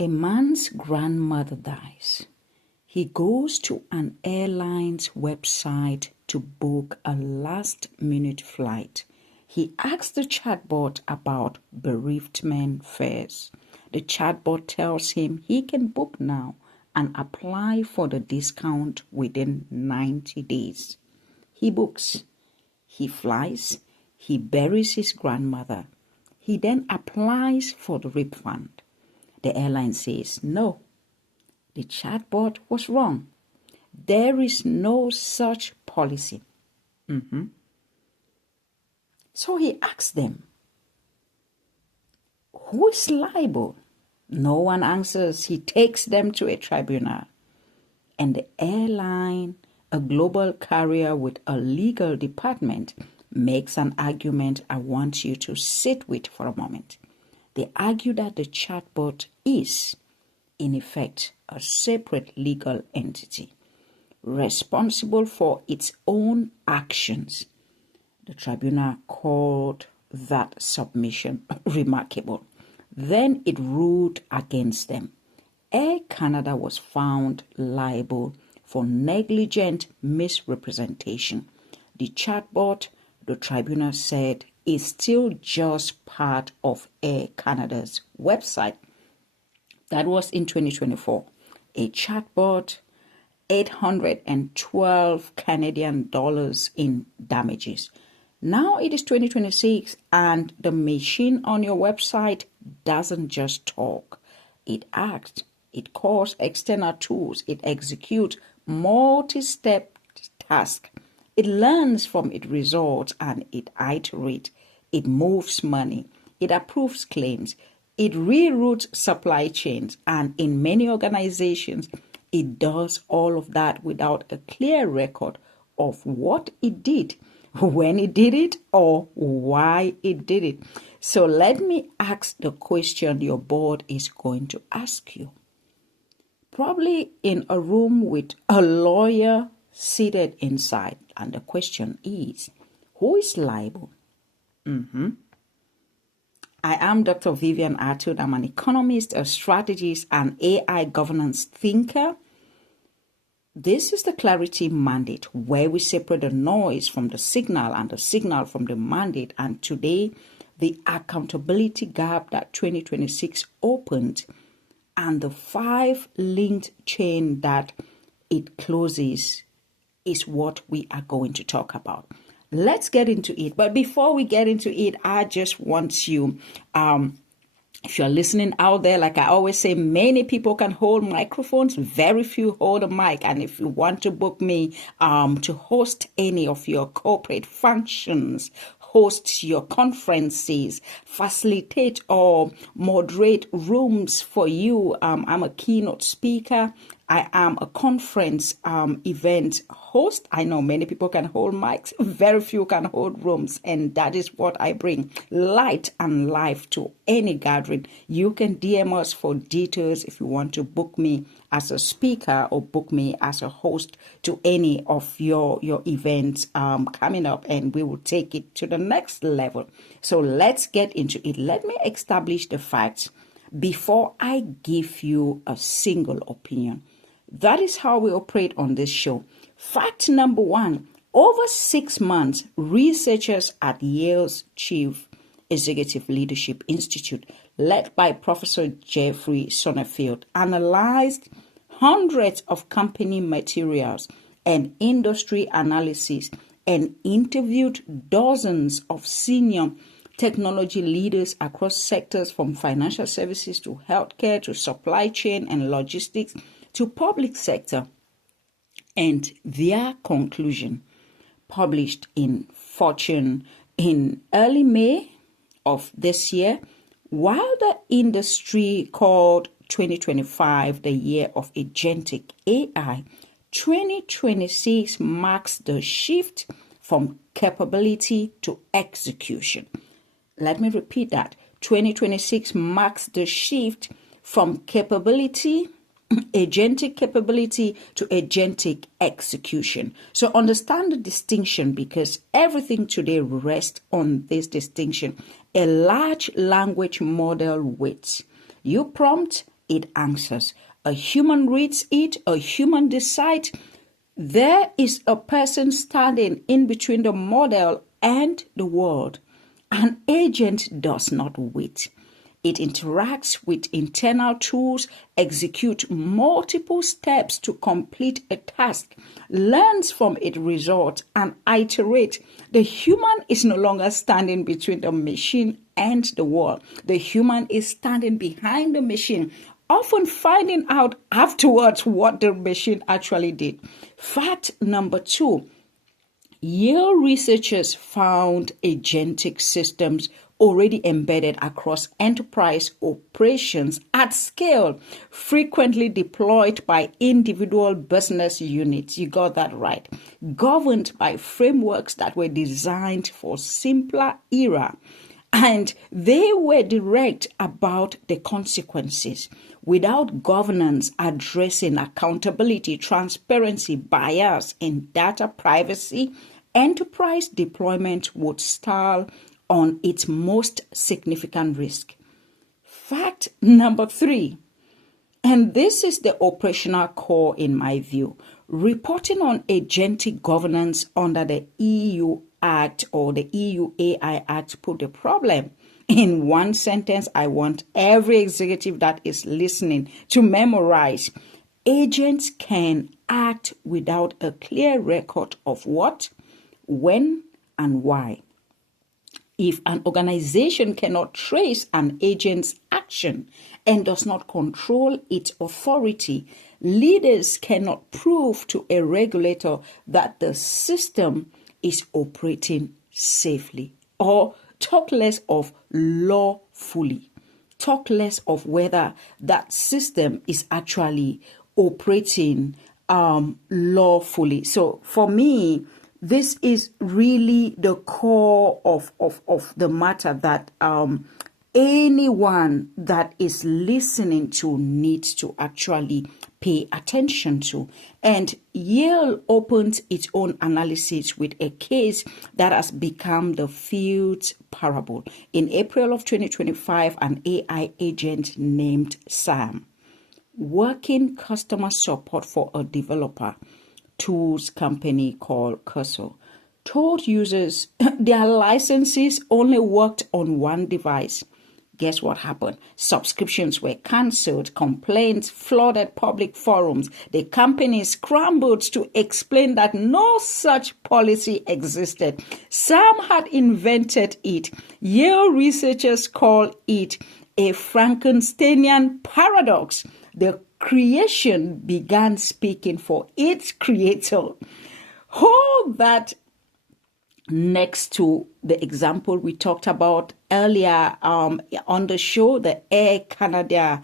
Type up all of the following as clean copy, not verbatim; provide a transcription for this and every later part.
A man's grandmother dies. He goes to an airline's website to book a last-minute flight. He asks the chatbot about bereavement fares. The chatbot tells him he can book now and apply for the discount within 90 days. He books. He flies. He buries his grandmother. He then applies for the refund. The airline says, no, the chatbot was wrong. There is no such policy. So he asks them, who is liable? No one answers. He takes them to a tribunal. And the airline, a global carrier with a legal department, makes an argument I want you to sit with for a moment. They argue that the chatbot is, in effect, a separate legal entity, responsible for its own actions. The tribunal called that submission remarkable. Then it ruled against them. Air Canada was found liable for negligent misrepresentation. The chatbot, the tribunal said, is still just part of Air Canada's website. That was in 2024. A chatbot, 812 Canadian dollars in damages. Now it is 2026 and the machine on your website doesn't just talk. It acts. It calls external tools. It executes multi-step tasks. It learns from its results and it iterates. It moves money. It approves claims. It reroutes supply chains. And in many organizations, it does all of that without a clear record of what it did, when it did it, or why it did it. So let me ask the question your board is going to ask you. Probably in a room with a lawyer seated inside. And the question is, who is liable? I am Dr. Vivian Atud. I'm an economist, a strategist, and AI governance thinker. This is the clarity mandate, where we separate the noise from the signal and the signal from the mandate. And today, the accountability gap that 2026 opened and the 5 linked chain that it closes is what we are going to talk about. Let's get into it. But before we get into it, I just want you, if you're listening out there, like I always say, many people can hold microphones, very few hold a mic. And if you want to book me to host any of your corporate functions, host your conferences, facilitate or moderate rooms for you, I'm a keynote speaker. I am a conference event host. I know many people can hold mics, very few can hold rooms, and that is what I bring, light and life to any gathering. You can DM us for details if you want to book me as a speaker or book me as a host to any of your events coming up, and we will take it to the next level. So let's get into it. Let me establish the facts before I give you a single opinion. That is how we operate on this show. Fact number 1, over 6 months, researchers at Yale's Chief Executive Leadership Institute, led by Professor Jeffrey Sonnenfeld, analyzed hundreds of company materials and industry analysis and interviewed dozens of senior technology leaders across sectors from financial services to healthcare to supply chain and logistics to public sector. And their conclusion, published in Fortune in early May of this year, while the industry called 2025 the year of agentic AI, 2026 marks the shift from capability to execution. Let me repeat that. 2026 marks the shift from capability, agentic capability, to agentic execution. So understand the distinction, because everything today rests on this distinction. A large language model waits. You prompt, it answers. A human reads it, a human decides. There is a person standing in between the model and the world. An agent does not wait. It interacts with internal tools, executes multiple steps to complete a task, learns from its results, and iterates. The human is no longer standing between the machine and the world. The human is standing behind the machine, often finding out afterwards what the machine actually did. Fact number 2. Yale researchers found agentic systems already embedded across enterprise operations at scale, frequently deployed by individual business units. You got that right. Governed by frameworks that were designed for simpler era. And they were direct about the consequences. Without governance addressing accountability, transparency, bias, and data privacy, enterprise deployment would stall on its most significant risk. Fact number 3, and this is the operational core in my view, reporting on agentic governance under the EU Act or the EU AI Act put the problem. In one sentence, I want every executive that is listening to memorize. Agents can act without a clear record of what, when, and why. If an organization cannot trace an agent's action and does not control its authority, leaders cannot prove to a regulator that the system is operating safely, or talk less of lawfully. Talk less of whether that system is actually operating lawfully. So for me, this is really the core of the matter that anyone that is listening to needs to actually pay attention to. And Yale opened its own analysis with a case that has become the field's parable. In April of 2025, an AI agent named Sam, working customer support for a developer tools company called Cursor, told users their licenses only worked on one device. Guess what happened? Subscriptions were cancelled, complaints flooded public forums. The company scrambled to explain that no such policy existed. Sam had invented it. Yale researchers call it a Frankensteinian paradox. The creation began speaking for its creator. Hold that next to the example we talked about earlier on the show, the Air Canada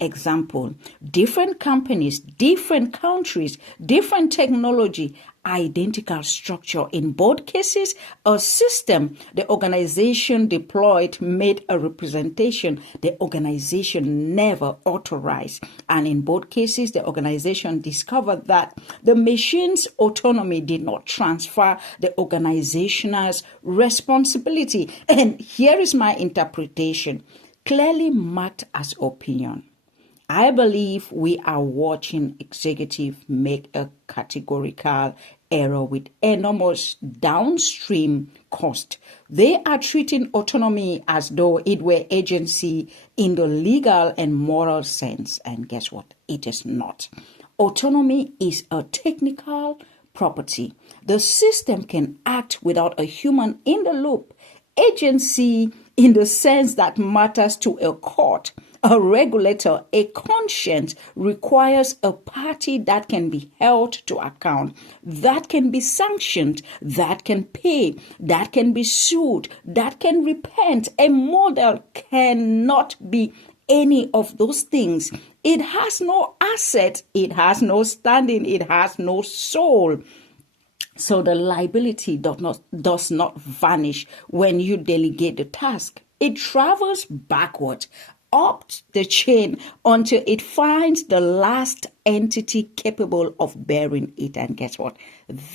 example. Different companies, different countries, different technology, identical structure. In both cases, a system the organization deployed made a representation the organization never authorized. And in both cases, the organization discovered that the machine's autonomy did not transfer the organization's responsibility. And here is my interpretation, clearly marked as opinion. I believe we are watching executives make a categorical error with enormous downstream cost. They are treating autonomy as though it were agency in the legal and moral sense. And guess what? It is not. Autonomy is a technical property. The system can act without a human in the loop. Agency in the sense that matters to a court, a regulator, a conscience, requires a party that can be held to account, that can be sanctioned, that can pay, that can be sued, that can repent. A model cannot be any of those things. It has no asset, it has no standing, it has no soul. So the liability does not vanish when you delegate the task. It travels backward up the chain until it finds the last entity capable of bearing it. And guess what?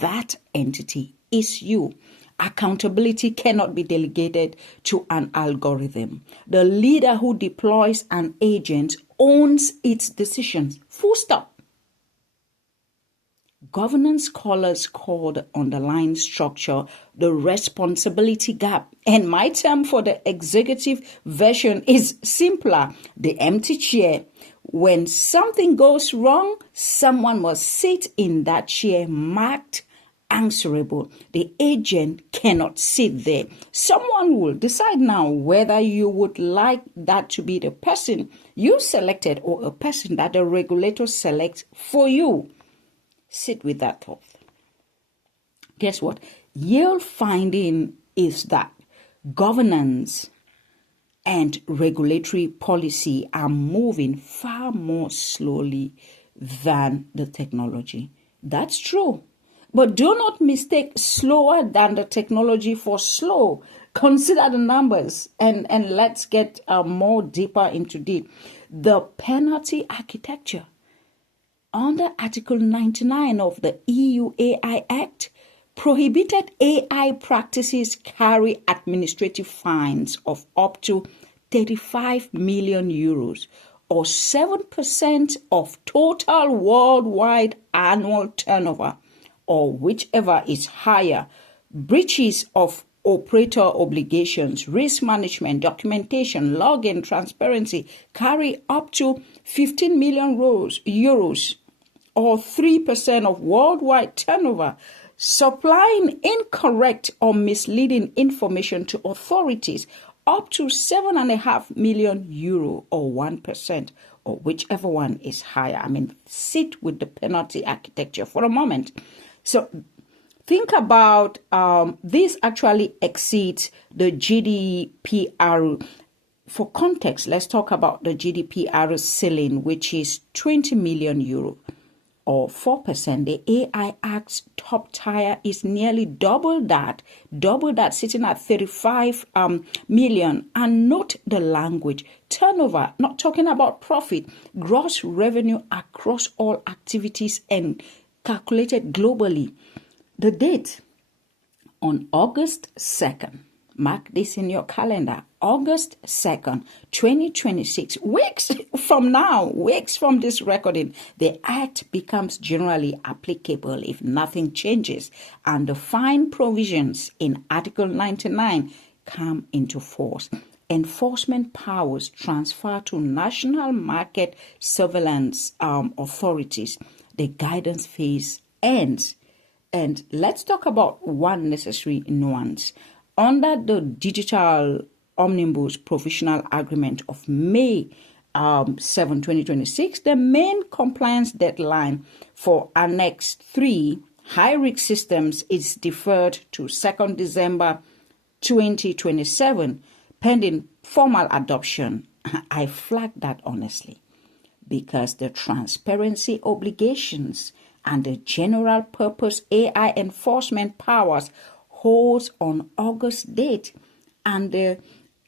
That entity is you. Accountability cannot be delegated to an algorithm. The leader who deploys an agent owns its decisions. Full stop. Governance scholars call the underlying structure the responsibility gap. And my term for the executive version is simpler: the empty chair. When something goes wrong, someone must sit in that chair marked answerable. The agent cannot sit there. Someone will decide now whether you would like that to be the person you selected or a person that the regulator selects for you. Sit with that thought. Guess what? Yale finding is that governance and regulatory policy are moving far more slowly than the technology. That's true. But do not mistake slower than the technology for slow. Consider the numbers and let's get more deeper into deep. The penalty architecture. Under Article 99 of the EU AI Act, prohibited AI practices carry administrative fines of up to 35 million euros or 7% of total worldwide annual turnover, or whichever is higher. Breaches of operator obligations, risk management, documentation, login, transparency carry up to 15 million euros or 3% of worldwide turnover. Supplying incorrect or misleading information to authorities up to 7.5 million euro or 1%, or whichever one is higher. Sit with the penalty architecture for a moment. So think about this actually exceeds the GDPR. For context, let's talk about the GDPR ceiling, which is 20 million euro or 4%. The AI Act's top tier is nearly double that, sitting at 35 million. And note the language: turnover, not talking about profit, gross revenue across all activities and calculated globally. The date, on August 2nd. Mark this in your calendar. August 2nd, 2026. Weeks from this recording, the Act becomes generally applicable if nothing changes, and the fine provisions in Article 99 come into force. Enforcement powers transfer to national market surveillance authorities. The guidance phase ends. And let's talk about one necessary nuance. Under the Digital Omnibus Provisional Agreement of May 7, 2026, the main compliance deadline for Annex 3 high-risk systems is deferred to 2nd December 2027, pending formal adoption. I flag that honestly, because the transparency obligations and the general purpose AI enforcement powers holds on August date. And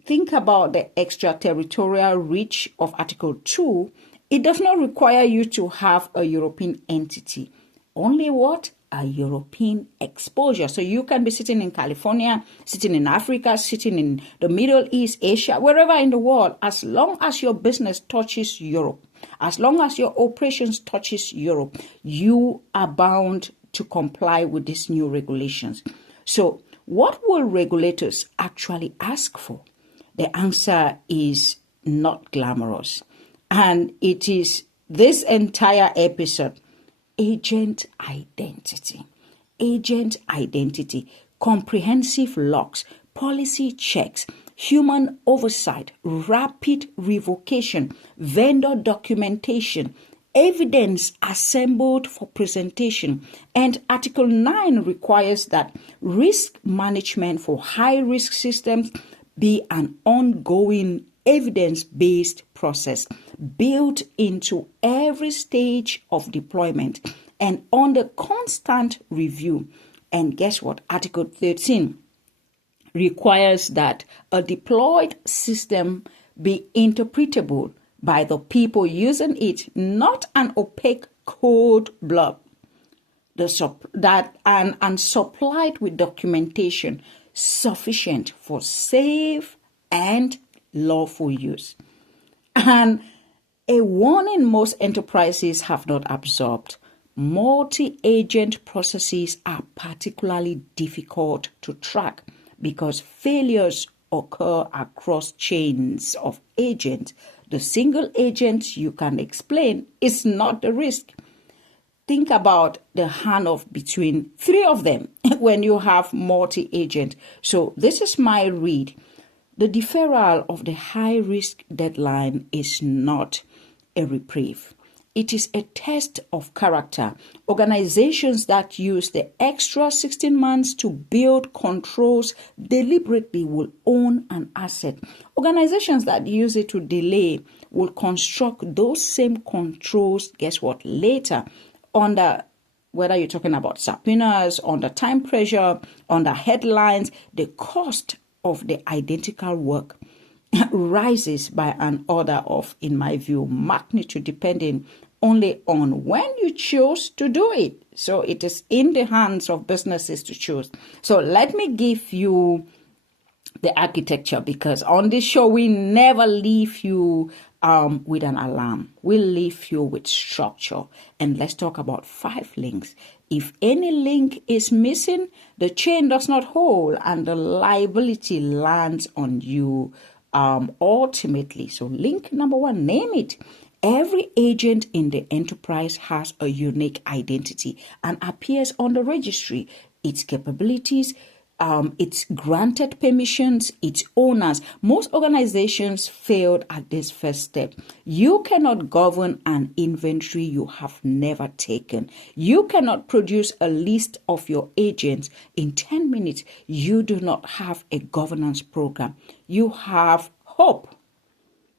think about the extraterritorial reach of Article 2. It does not require you to have a European entity. Only what? A European exposure. So you can be sitting in California, sitting in Africa, sitting in the Middle East, Asia, wherever in the world, as long as your business touches Europe, as long as your operations touches Europe, you are bound to comply with these new regulations. So what will regulators actually ask for? The answer is not glamorous. And it is this entire episode: agent identity. Agent identity, comprehensive locks, policy checks, human oversight, rapid revocation, vendor documentation, evidence assembled for presentation. And Article 9 requires that risk management for high-risk systems be an ongoing evidence-based process built into every stage of deployment and under constant review. And guess what? Article 13 requires that a deployed system be interpretable by the people using it, not an opaque code blob, and supplied with documentation sufficient for safe and lawful use. And A warning most enterprises have not absorbed. Multi-agent processes are particularly difficult to track because failures occur across chains of agents. The single agent you can explain is not the risk. Think about the handoff between three of them when you have multi-agent. So this is my read. The deferral of the high-risk deadline is not a reprieve. It is a test of character. Organizations that use the extra 16 months to build controls deliberately will own an asset. Organizations that use it to delay will construct those same controls, guess what, later under, whether you're talking about subpoenas, under time pressure, under headlines. The cost of the identical work rises by an order of, in my view, magnitude, depending only on when you choose to do it. So it is in the hands of businesses to choose. So let me give you the architecture, because on this show we never leave you with an alarm. We leave you with structure. And let's talk about 5 links. If any link is missing, the chain does not hold and the liability lands on you ultimately. So link number 1, name it. Every agent in the enterprise has a unique identity and appears on the registry. Its capabilities, its granted permissions, its owners. Most organizations failed at this first step. You cannot govern an inventory you have never taken. You cannot produce a list of your agents in 10 minutes. You do not have a governance program. You have hope.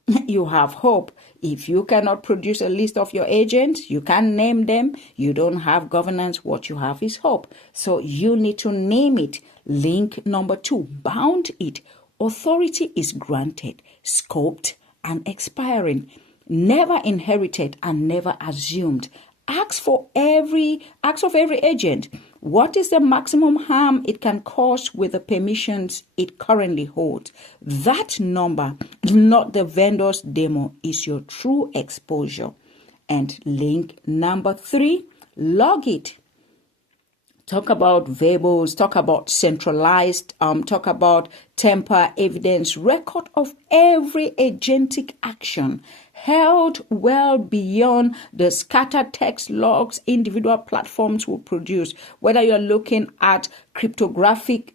You have hope. If you cannot produce a list of your agents, you can't name them, you don't have governance, what you have is hope. So you need to name it. Link number 2, bound it. Authority is granted, scoped, and expiring. Never inherited and never assumed. Ask of every agent. What is the maximum harm it can cause with the permissions it currently holds? That number, not the vendor's demo, is your true exposure. And link number 3, log it. Talk about verbals, talk about centralized, talk about temper, evidence, record of every agentic action held well beyond the scattered text logs individual platforms will produce. Whether you're looking at cryptographic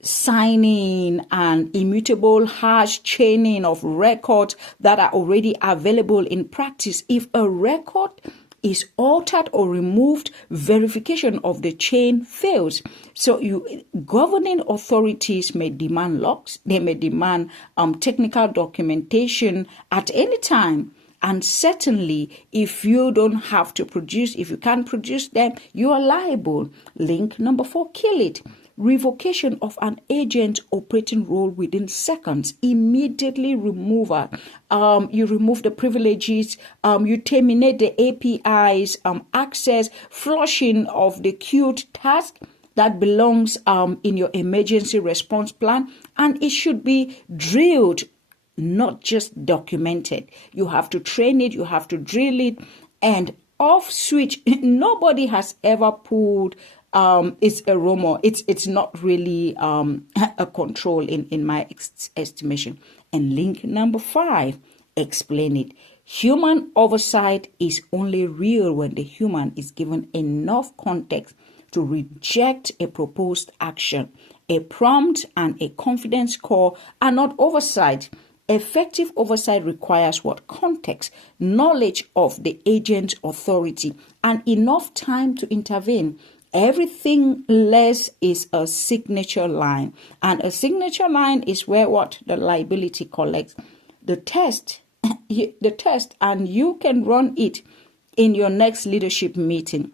signing and immutable hash chaining of records that are already available in practice, if a record is altered or removed, verification of the chain fails. So governing authorities may demand logs, they may demand technical documentation at any time. And certainly, if you don't have to produce, if you can't produce them, you are liable. Link number 4, kill it. Revocation of an agent operating role within seconds, immediately removal. You remove the privileges, you terminate the APIs, access, flushing of the queued task that belongs in your emergency response plan, and it should be drilled, not just documented. You have to train it, you have to drill it, and off switch. Nobody has ever pulled it's a rumor. It's not really a control in my estimation. And link number 5, explain it. Human oversight is only real when the human is given enough context to reject a proposed action. A prompt and a confidence call are not oversight. Effective oversight requires what? Context, knowledge of the agent's authority, and enough time to intervene. Everything less is a signature line, and a signature line is where what? The liability collects. The test, and you can run it in your next leadership meeting.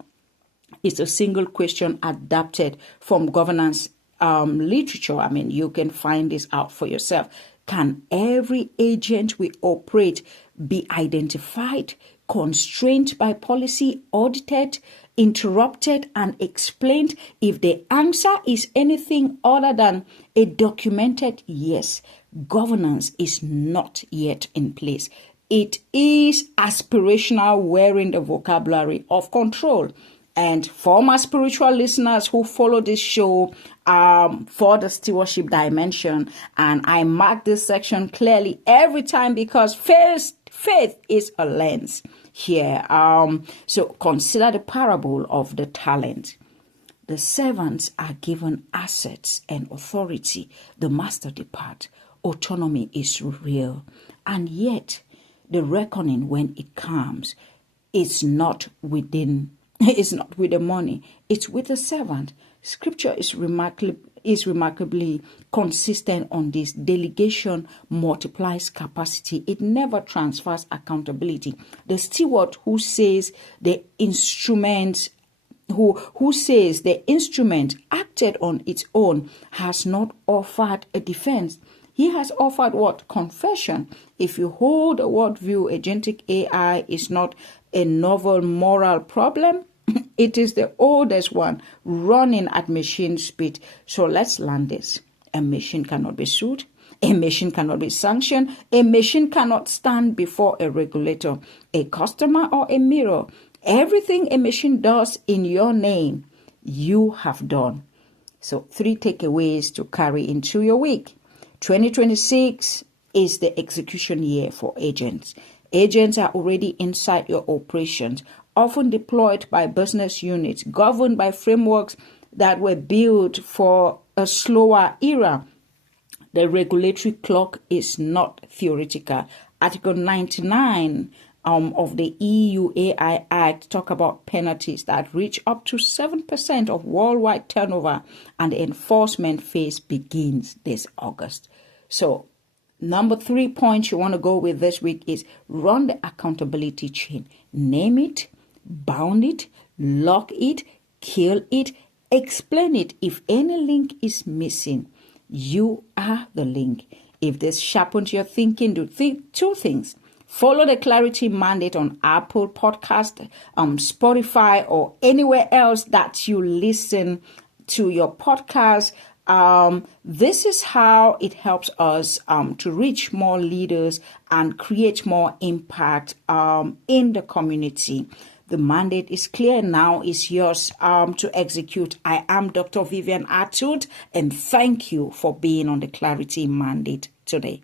It's a single question adapted from governance literature. I mean, you can find this out for yourself. Can every agent we operate be identified, constrained by policy, audited, interrupted, and explained? If the answer is anything other than a documented yes, governance is not yet in place. it is aspirational wearing the vocabulary of control. And for my spiritual listeners who follow this show for the stewardship dimension, and I mark this section clearly every time because faith is a lens here. So consider the parable of the talent. The servants are given assets and authority. The master depart. Autonomy is real. And yet, the reckoning when it comes, it's not with the money. It's with the servant. Scripture is remarkably consistent on this. Delegation multiplies capacity. It never transfers accountability. The steward who says the instrument acted on its own has not offered a defense. He has offered what? Confession. If you hold a worldview, agentic AI is not a novel moral problem. It is the oldest one running at machine speed. So let's learn this. A machine cannot be sued. A machine cannot be sanctioned. A machine cannot stand before a regulator, a customer, or a mirror. Everything a machine does in your name, you have done. So 3 takeaways to carry into your week. 2026 is the execution year for agents. Agents are already inside your operations, often deployed by business units, governed by frameworks that were built for a slower era. The regulatory clock is not theoretical. Article 99 of the EU AI Act talk about penalties that reach up to 7% of worldwide turnover, and the enforcement phase begins this August. So, number 3 point you want to go with this week is run the accountability chain. Name it, bound it, lock it, kill it, explain it. If any link is missing, you are the link. If this sharpens your thinking, do 2 things. Follow the Clarity Mandate on Apple Podcast, Spotify, or anywhere else that you listen to your podcast. This is how it helps us to reach more leaders and create more impact in the community. The mandate is clear now. It's yours to execute. I am Dr. Vivian Atud, and thank you for being on the Clarity Mandate today.